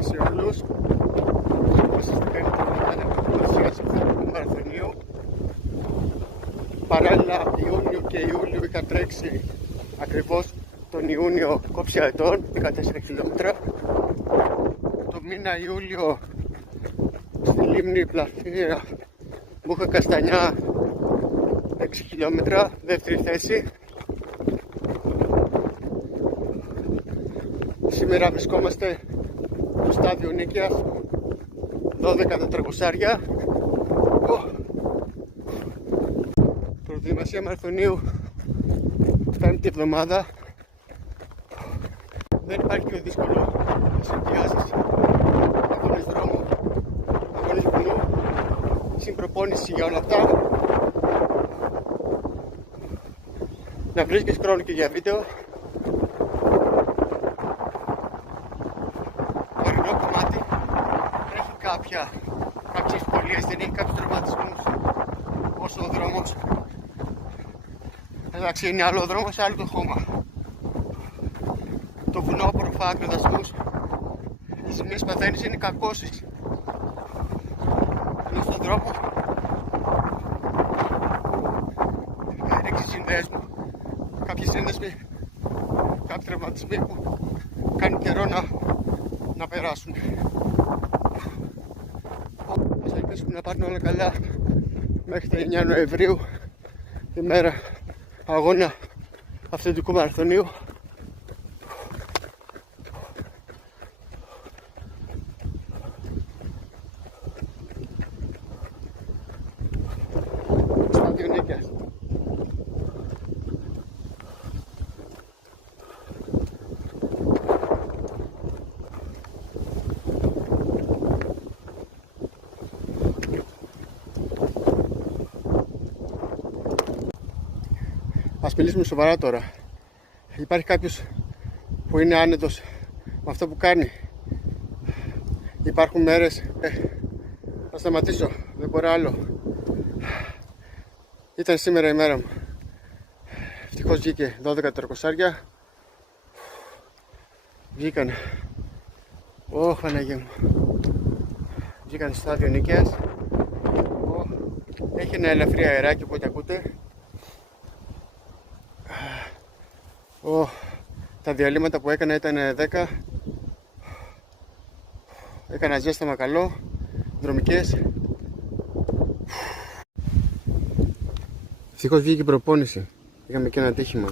σε όλους. Όσοι στην καλύτερη ομάδα παρουσίαση του μαραθωνίου. Παράλληλα Ιούνιο και Ιούλιο είχα τρέξει ακριβώς τον Ιούνιο Κόψια Ετών, 14 χιλιόμετρα. Το μήνα Ιούλιο στη λίμνη Πλαθήρα μου είχα Καστανιά 6 χιλιόμετρα, δεύτερη θέση. Σήμερα βρισκόμαστε στο στάδιο Νίκαιας, 12 τετραγωνάρια. Προετοιμασία μαραθωνίου, 5η εβδομάδα. Δεν υπάρχει πιο δύσκολο να συνδυάσεις αγώνες δρόμου, αγώνες βουνού, συμπροπόνηση για όλα αυτά. Να βρίσκεις χρόνο και για βίντεο. Το ορεινό κομμάτι έχει κάποιες δυσκολίες, δεν έχει κάποιους τραυματισμούς όσο ο δρόμος. Εντάξει, είναι άλλο ο δρόμος, άλλο το χώμα. Το βουνό απορροφά δασμούς. Οι ζημίες παθαίνεις είναι κακώσεις. Ενώ στον δρόμο έριξε συνδέσμου, κάποιοι σύνδεσμοι, κάποιοι τραυματισμοί που κάνουν καιρό να περάσουν. Ας ελπίσουμε να πάρουν όλα καλά μέχρι τα 9 Νοεμβρίου, ημέρα αγώνα αυθεντικού μαραθωνίου. Στάδιο Νίκαιας. Ας μιλήσουμε σοβαρά τώρα. Υπάρχει κάποιος που είναι άνετος με αυτό που κάνει? Υπάρχουν μέρες να σταματήσω, δεν μπορώ άλλο. Ήταν σήμερα η μέρα μου. Ευτυχώς βγήκε 12 τετραγωνάρια. Βγήκαν. Παναγία μου. Βγήκαν στο στάδιο Νίκαιας. Έχει ένα ελαφρύ αεράκι, οπότε ακούτε. Τα διαλύματα που έκανα ήταν 10. Έκανα ζέσταμα καλό, δρομικές. Ευτυχώς βγήκε η προπόνηση. Είχαμε και ένα ατύχημα.